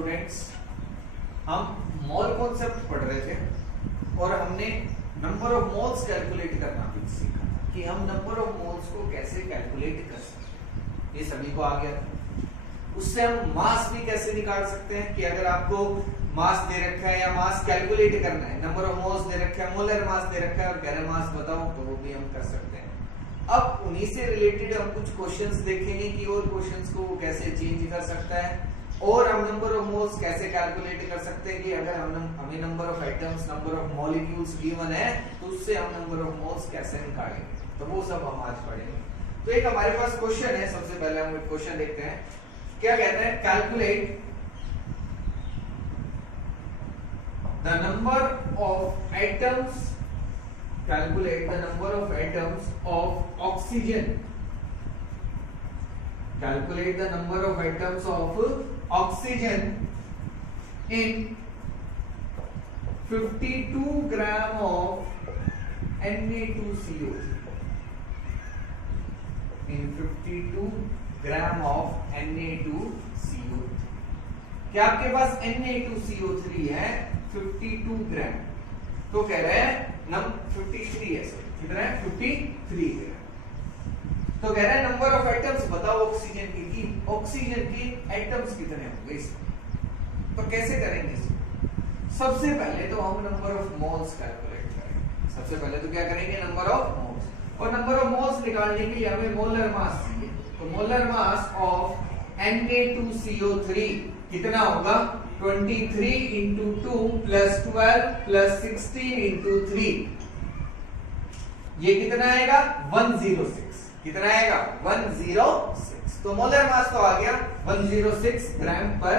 Students, हम mole concept पढ़ रहे थे और हमने नंबर ऑफ मोल्स कैलकुलेट करना भी सीखा था कि हम नंबर ऑफ मोल्स को कैसे कैलकुलेट कर सकते हैं। ये सभी को आ गया था। उससे हम मास भी कैसे निकाल सकते हैं कि अगर आपको मास दे रखा है या मास कैलकुलेट करना है, नंबर ऑफ मोल्स दे रखा है, मोलर मास दे रखा है और कह रहे मास बताओ, तो वो भी हम कर सकते हैं। अब उन्हीं से रिलेटेड हम कुछ क्वेश्चंस देखेंगे कि और क्वेश्चंस को कैसे चेंज कर सकता है और हम नंबर ऑफ मोल्स कैसे कैलकुलेट कर सकते हैं कि अगर हमें number of items, number of molecules given है तो उससे हम नंबर ऑफ मोल्स कैसे निकालेंगे, तो वो सब हम आज पढ़ेंगे। तो एक हमारे पास क्वेश्चन है, सबसे पहले हम एक क्वेश्चन देखते हैं। क्या कहते हैं? Calculate the number of items, calculate the number of atoms of oxygen, calculate the number of atoms of oxygen in 52 gram of Na2CO3, in 52 gram of Na2CO3। क्या आपके पास Na2CO3 है 52 ग्राम, तो कह रहे हैं नम 53 है, कितना है 53 ग्राम। तो कह रहे हैं नंबर ऑफ एटम्स बताओ ऑक्सीजन की, ऑक्सीजन की एटम्स कितने होंगे इसमें। तो कैसे करेंगे इसमें? सबसे पहले तो हम नंबर ऑफ मोल्स कैलकुलेट करेंगे। सबसे पहले तो क्या करेंगे? नंबर ऑफ मोल्स, और नंबर ऑफ मोल्स निकालने के लिए हमें मोलर मास चाहिए। तो मोलर मास ऑफ Na2CO3 कितना होगा? 23 into 2 plus 12 plus 16 into 3, ये कितना आएगा? 106। कितना आएगा? 106। तो मोलर मास तो आ गया 106 ग्राम पर।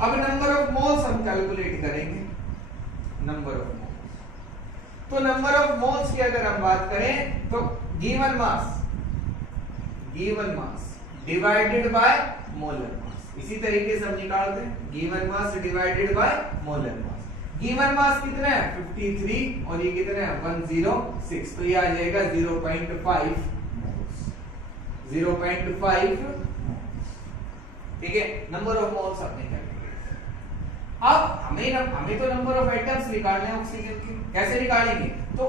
अब नंबर ऑफ मोल्स हम कैलकुलेट करेंगे। नंबर ऑफ मोल्स, तो नंबर ऑफ मोल्स की अगर हम बात करें तो given mass divided by molar mass, इसी तरीके से हम निकालते हैं। Given mass divided by molar mass. Given mass कितना है? 53 और ये कितना है? 106, तो ये आ जाएगा 0.5 मोल्स, 0.5 मोल्स। ठीक है, नंबर ऑफ मोल्स हमने कैलकुलेट। अब हमें तो नंबर ऑफ एटम्स निकालने हैं ऑक्सीजन के। कैसे निकालेंगे? तो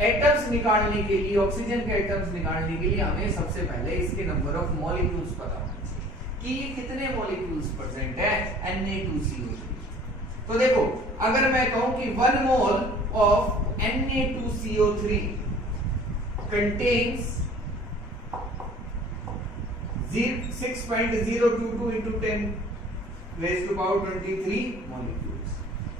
एटम्स निकालने के लिए, ऑक्सीजन के एटम्स निकालने के लिए हमें सबसे पहले इसके नंबर ऑफ मॉलिक्यूल्स पता होना चाहिए कि ये कितने मॉलिक्यूल्स प्रेजेंट है Na2CO3। तो देखो, अगर मैं कहूं कि 1 mole of Na2CO3 contains 6.022 into 10 raised to power 23 molecules,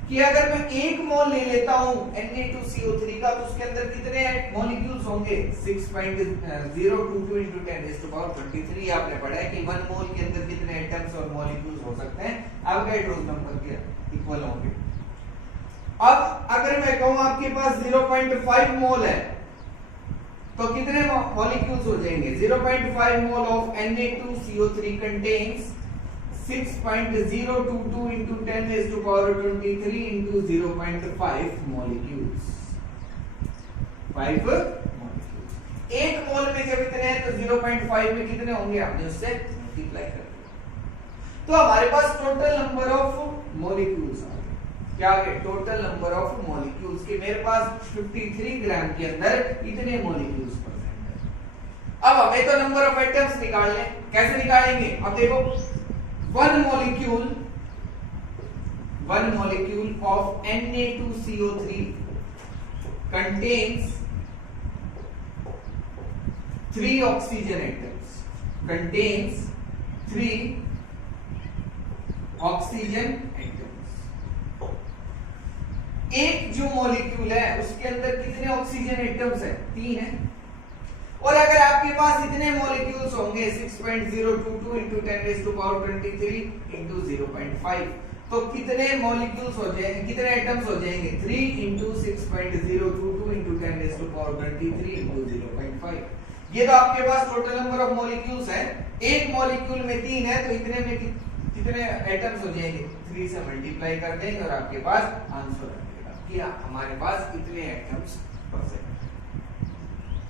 कि अगर मैं 1 मोल ले लेता हूं Na2CO3 का तो उसके अंदर कितने मॉलिक्यूल्स होंगे? 6.022 into 10 raised to power 23। आपने पढ़ा है कि 1 मोल के अंदर कितने एटम्स और मॉलिक्यूल्स हो सकते हैं? एवोगैड्रो नंबर के इक्वल होंगे। अब अगर मैं कहूं आपके पास 0.5 मोल है तो कितने मॉलिक्यूल्स हो जाएंगे? 0.5 mole of Na2CO3 contains 6.022 into 10 raised to power 23 into 0.5 molecules, 5 molecules। 1 मोल में जब इतने हैं तो 0.5 में कितने होंगे? आपने उससे मल्टीप्लाई कर दिया, तो हमारे पास टोटल नंबर ऑफ मॉलिक्यूल्स आ गए। क्या आ गए? टोटल नंबर ऑफ मॉलिक्यूल्स के मेरे पास 53 ग्राम के अंदर इतने मॉलिक्यूल्स प्रेजेंट है। अब हमें तो नंबर ऑफ एटम्स निकालने, कैसे निकालेंगे? अब देखो, one molecule of Na2CO3 contains 3 oxygen atoms, contains 3 oxygen atoms। एक जो मॉलिक्यूल है उसके अंदर कितने ऑक्सीजन एटम्स है? 3 है। और अगर आपके पास इतने मॉलिक्यूल्स होंगे 6.022 into 10 raised to power 23 into 0.5, तो कितने मॉलिक्यूल्स हो जाएंगे? कितने एटम्स हो जाएंगे? 3 into 6.022 into 10 raised to power 23 into 0.5। ये तो आपके पास टोटल नंबर ऑफ मॉलिक्यूल्स है। एक मॉलिक्यूल में 3 है तो इतने में कितने एटम्स हो जाएंगे? 3 से मल्टीप्लाई कर देंगे और आपके पास आंसर आ जाएगा कि हमारे पास इतने एटम्स प्रेजेंट,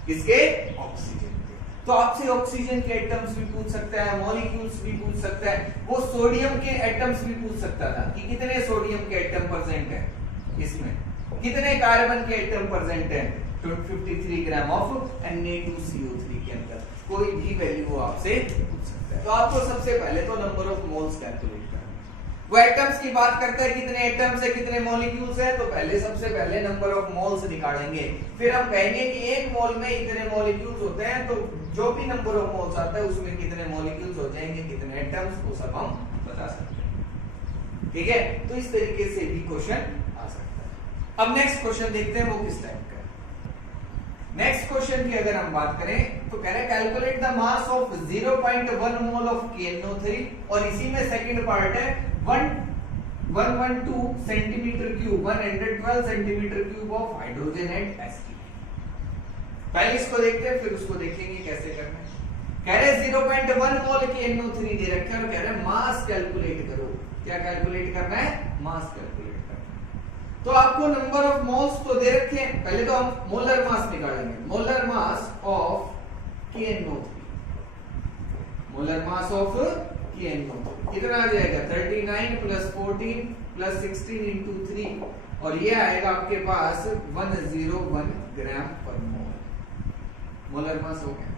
किसके? ऑक्सीजन के। तो आपसे ऑक्सीजन के एटम्स भी पूछ सकता है, मॉलिक्यूल्स भी पूछ सकता है, वो सोडियम के एटम्स भी पूछ सकता था कि कितने सोडियम के एटम प्रेजेंट है इसमें, कितने कार्बन के एटम प्रेजेंट है 53 ग्राम ऑफ Na2CO3 के अंदर, कोई भी वैल्यू आपसे पूछ सकता है। तो आपको सबसे पहले तो नंबर ऑफ मोल्स कैलकुलेट करना है। वो एटम्स की बात करता है कितने एटम्स है कितने मॉलिक्यूल्स है, तो पहले सबसे पहले नंबर ऑफ मोल्स निकालेंगे, फिर हम कहेंगे कि एक मोल में इतने मॉलिक्यूल्स होते हैं, तो जो भी नंबर ऑफ मोल्स आता है उसमें कितने मॉलिक्यूल्स हो जाएंगे कितने एटम्स, वो सब हम बता सकते हैं। ठीक है, तो इस तरीके से भी क्वेश्चन आ सकता है। अब नेक्स्ट क्वेश्चन देखते हैं वो किस टाइप का है। नेक्स्ट क्वेश्चन की अगर हम बात करें तो कह रहे हैं calculate the mass of 0.1 mole of KNO3, और इसी में सेकंड पार्ट है 112 centimetre cube 112 centimetre cube of hydrogen at Sp। पहले इसको देखते हैं फिर उसको देखेंगे कैसे करना है। कह रहे 0.1 मोल KNO3 दे रखे और कह रहे मास कैलकुलेट करो। क्या कैलकुलेट करना है? मास कैलकुलेट करना है। तो आपको नंबर ऑफ मोल्स तो दे रखे हैं, पहले तो हम मोलर मास निकालेंगे। Molar mass of KNO3, molar mass of KNO3 कितना आ जाएगा 39 प्लस 14 प्लस 16 इंटू 3, और ये आएगा आपके पास 101 ग्राम पर मोल। मोलर मास हो गया।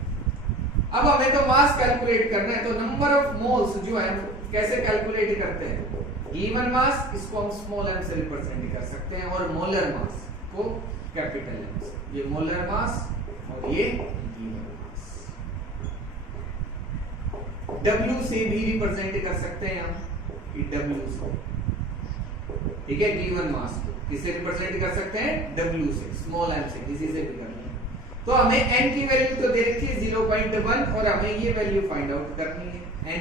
अब हमें तो मास कैलकुलेट करना है, तो नंबर ऑफ मोल्स जो है कैसे कैलकुलेट करते हैं? इवन मास इसको हम स्मॉल m से रिप्रेजेंट कर सकते हैं, और मोलर मास को कैपिटल M से। ये मोलर मास और ये इवन मास W से भी रिप्रेजेंट कर सकते हैं हम कि W से। ठीक है, गिवन मास को किससे रिप्रेजेंट कर सकते हैं? W से, स्मॉल m से, किसी से भी कर लें। तो हमें n की वैल्यू तो दे रखी है 0.1, और हमें ये वैल्यू फाइंड आउट करनी है। n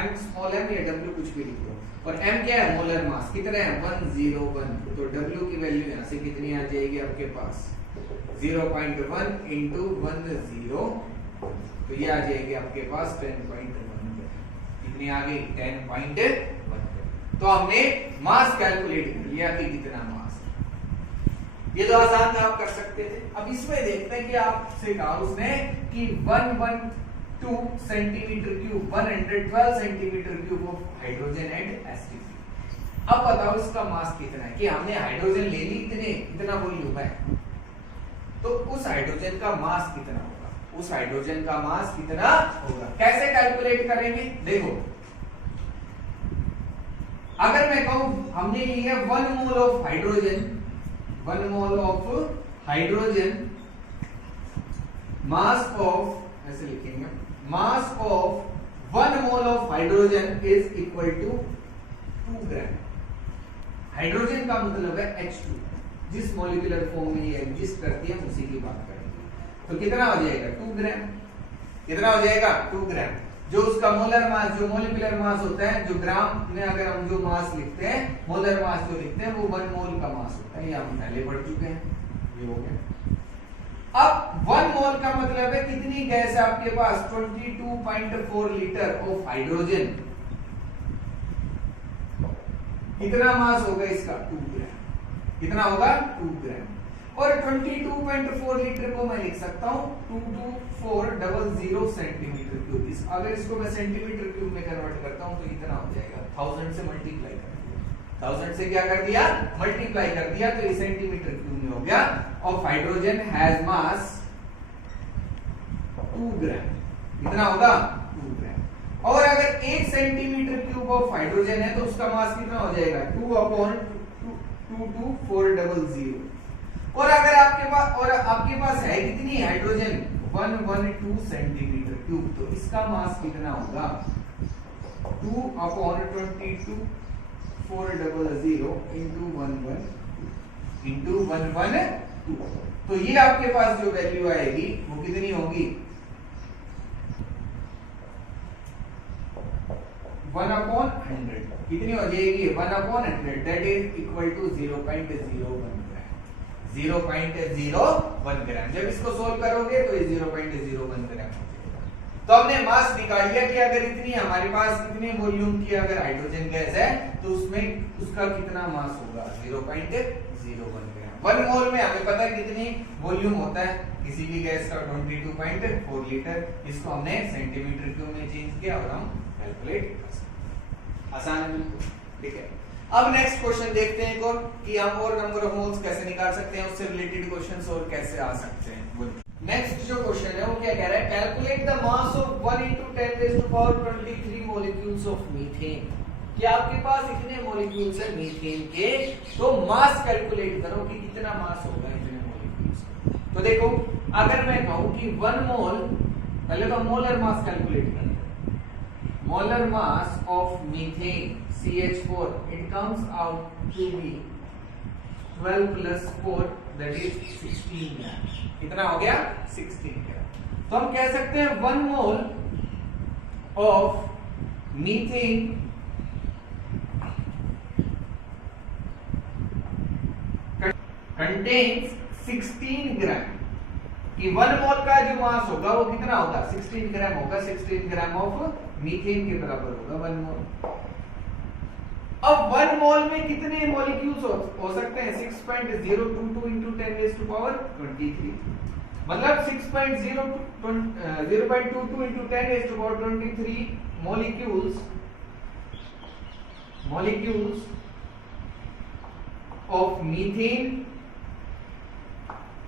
m स्मॉल m या W कुछ भी लिख दो, और m क्या है? मोलर मास कितना है? 101। तो W की वैल्यू यहां से कितनी आ जाएगी आपके पास? 0.1 इंटू 10, तो ये आ जाएगी आपके पास 10.1। कितनी आ गई? 10.1। तो हमने मास कैलकुलेट कर लिया कि कितना मास है। ये तो आसान था, आप कर सकते थे। अब इसमें देखते हैं कि आपसे कहा उसने कि 112 centimetre cube 112 centimetre cube of hydrogen and Sp। अब बताओ इसका मास कितना है, कि हमने हाइड्रोजन ले ली इतना वॉल्यूम है, तो उस हाइड्रोजन का मास कितना होगा? उस हाइड्रोजन का मास कितना होगा? कैसे कैलकुलेट करेंगे? देखो, अगर मैं कहूं हमने ली है 1 mole of hydrogen, 1 mole of hydrogen, mass of, ऐसे लिखेंगे, mass of 1 mole of hydrogen is equal to 2 gram. Hydrogen का मतलब है H2, जिस मॉलिक्यूलर फॉर्म में ये एग्जिस्ट करती है उसी की बात करेंगे। तो कितना हो जाएगा? 2 ग्राम। कितना हो जाएगा? 2 ग्राम। जो उसका मोलर मास, जो मॉलिक्यूलर मास होता है, जो ग्राम में अगर हम जो मास लिखते हैं, मोलर मास जो लिखते हैं, वो 1 मोल का मास होता है। ये हम पहले पढ़ चुके हैं, ये हो गया। अब 1 मोल का मतलब है कितनी गैस है आपके पास? 22.4 लीटर ऑफ हाइड्रोजन। कितना मास होगा इसका? 2 ग्राम। कितना होगा? 2 ग्राम। और 22.4 लीटर को मैं लिख सकता हूं 22400 सेंटीमीटर क्यूब। अगर इसको मैं सेंटीमीटर क्यूब में कन्वर्ट करता हूं तो इतना हो जाएगा। 1000 से मल्टीप्लाई कर दिया, 1000 से क्या कर दिया? मल्टीप्लाई कर दिया, तो ये सेंटीमीटर क्यूब में हो गया। ऑफ हाइड्रोजन हैज मास 2 ग्राम। कितना होगा? 2 ग्राम। और अगर 1 सेंटीमीटर क्यूब ऑफ हाइड्रोजन है तो उसका मास कितना हो जाएगा? 2/22400। और अगर आपके पास है कितनी हाइड्रोजन? 112 सेंटीमीटर क्यूब, तो इसका मास कितना होगा? 2/22400 इंटू 112। तो ये आपके पास जो वैल्यू आएगी वो कितनी होगी? 1/100। कितनी हो जाएगी? 1/100, दैट इज इक्वल टू 0.01 ग्राम। 0.01 ग्राम। जब इसको सोल्व करोगे तो ये 0.01 ग्राम हो जाएगा। तो हमने मास निकाल लिया कि अगर इतनी हमारे पास कितने वॉल्यूम की अगर हाइड्रोजन गैस है तो उसमें उसका कितना मास होगा? 0.01 ग्राम। 1 मोल में हमें पता है कितनी वॉल्यूम होता है किसी भी गैस का 22.4 लीटर। इसको हमने सेंटीमीटर क्यूब में चेंज किया और हम कैलकुलेट कर सकते। आसान है बिल्कुल, ठीक है। अब नेक्स्ट क्वेश्चन देखते हैं और कि हम और नंबर ऑफ मोल्स कैसे निकाल सकते हैं, उससे रिलेटेड क्वेश्चंस और कैसे आ सकते हैं। नेक्स्ट जो क्वेश्चन है वो क्या कह रहा है, calculate the mass of 1 × 10⁻23 molecules of methane. कि आपके पास इतने मॉलिक्यूल्स है मीथेन के, तो मास कैलकुलेट करो कि कितना मास होगा इतने मॉलिक्यूल्स का। तो देखो अगर मैं कहूं कि 1 मोल, पहले तो मोलर मास कैलकुलेट करते हैं। Molar mass of methane CH4, it comes out to be 12 plus 4, that is 16 ग्राम। कितना हो गया? 16 ग्राम। तो हम कह सकते हैं 1 मोल ऑफ मीथेन contains 16 ग्राम। कि 1 मोल का जो मास होगा वो कितना होगा? 16 ग्राम होगा। 16 ग्राम ऑफ मीथेन के बराबर होगा 1 मोल। अब 1 मोल में कितने मॉलिक्यूल्स हो सकते हैं? 6.022 into 10⁻23। मतलब 0.22 into 10⁻23 molecules of methane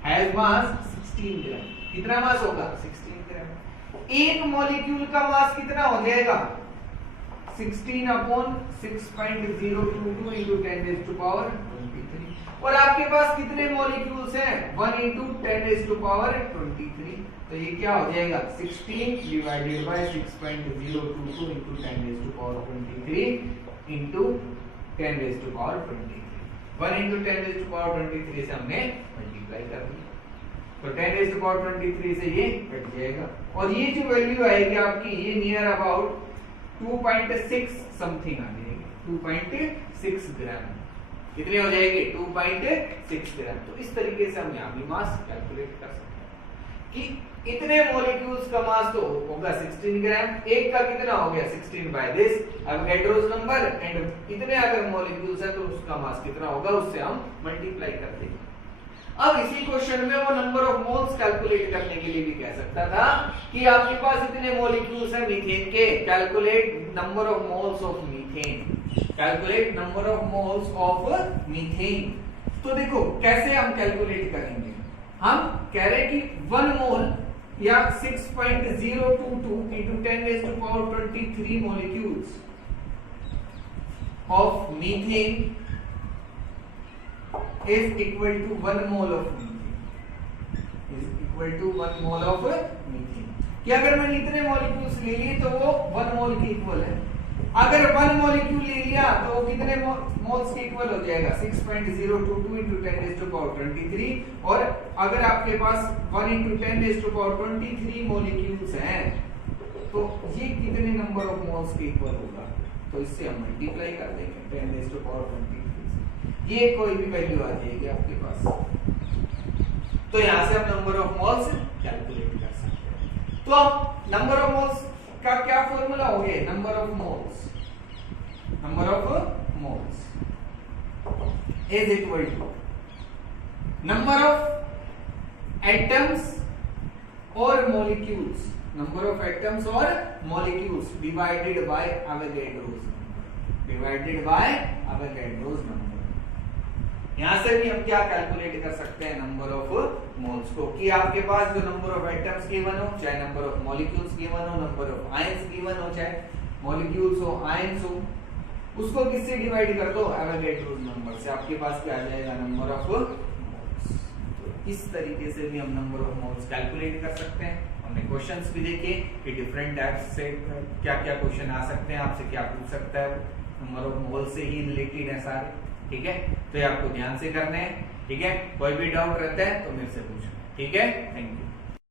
has mass 16 ग्राम। कितना मास होगा? 16 ग्राम। एक मॉलिक्यूल का मास कितना हो जाएगा? 16/6.022 into 10⁻23। और आपके पास कितने मॉलिक्यूल्स हैं? 1 into 10⁻23। तो ये क्या हो जाएगा? 16 divided by 6.022 into 10⁻23 into 10⁻23। 1 into 10⁻23 से हमने मल्टीप्लाई कर दिया, तो 10⁻23 से ये कट जाएगा। और ये जो वैल्यू आएगी आपकी, ये नियर अबाउट 2.6 समथिंग आ जाएगी। 2.6 ग्राम कितनी हो जाएगी? 2.6 ग्राम। तो इस तरीके से हम यहाँ भी मास कैलकुलेट कर सकते हैं कि इतने मॉलिक्यूल्स का मास तो होगा 16 ग्राम। एक का कितना हो गया? 16 by this Avogadro's number, and इतने अगर मॉलिक्यूल्स है तो उसका मास कितना होगा, उससे हम मल्टीप्लाई कर देंगे। अब इसी क्वेश्चन में वो नंबर ऑफ मोल्स कैलकुलेट करने के लिए भी कह सकता था कि आपके पास इतने मॉलिक्यूल्स हैं मीथेन के, calculate number of moles of methane. Calculate number of moles of methane. तो देखो कैसे हम कैलकुलेट करेंगे। हम कह रहे हैं कि 1 मोल या 6.022 into 10⁻23 molecules of methane is equal to 1 mole of methane, is equal to 1 mole of methane। कि अगर मैंने इतने मॉलिक्यूल्स ले लिए तो वो 1 मोल के इक्वल है। अगर 1 मॉलिक्यूल ले लिया तो वो कितने मोल्स के इक्वल हो जाएगा? 6.022 into 10⁻23। और अगर आपके पास 1 into 10⁻23 मॉलिक्यूल्स हैं तो ये कितने नंबर ऑफ मोल्स के इक्वल होगा? तो इससे हम मल्टीप्लाई कर देंगे 10⁻23। ये कोई भी वैल्यू आ जाएगी आपके पास। तो यहां से हम नंबर ऑफ मोल्स कैलकुलेट कर सकते हैं। तो अब नंबर ऑफ मोल्स का क्या फॉर्मूला हो गया? Number of moles is equal to number of atoms और मॉलिक्यूल्स, नंबर ऑफ एटम्स और molecules divided by Avogadro's number. यहां से भी हम क्या कैलकुलेट कर सकते हैं? नंबर ऑफ मोल्स को, कि आपके पास जो नंबर ऑफ एटम्स गिवन हो, चाहे नंबर ऑफ मॉलिक्यूल्स गिवन हो, नंबर ऑफ आयंस गिवन हो, चाहे मॉलिक्यूल्स हो आयंस हो, उसको किससे डिवाइड कर दो? एवोगैड्रोस नंबर से। आपके पास क्या आ जाएगा? Number of moles. तो इस तरीके से भी हम नंबर ऑफ मोल्स कैलकुलेट कर सकते हैं। हमने क्वेश्चंस भी देखे कि डिफरेंट टाइप्स से क्या क्या क्वेश्चन आ सकते हैं, आपसे क्या पूछ सकता है, नंबर ऑफ मोल से ही रिलेटेड है सारे। ठीक है, तो ये आपको ध्यान से करने हैं। ठीक है, कोई भी डाउट रहता है तो मेरे से पूछना। ठीक है, थैंक यू।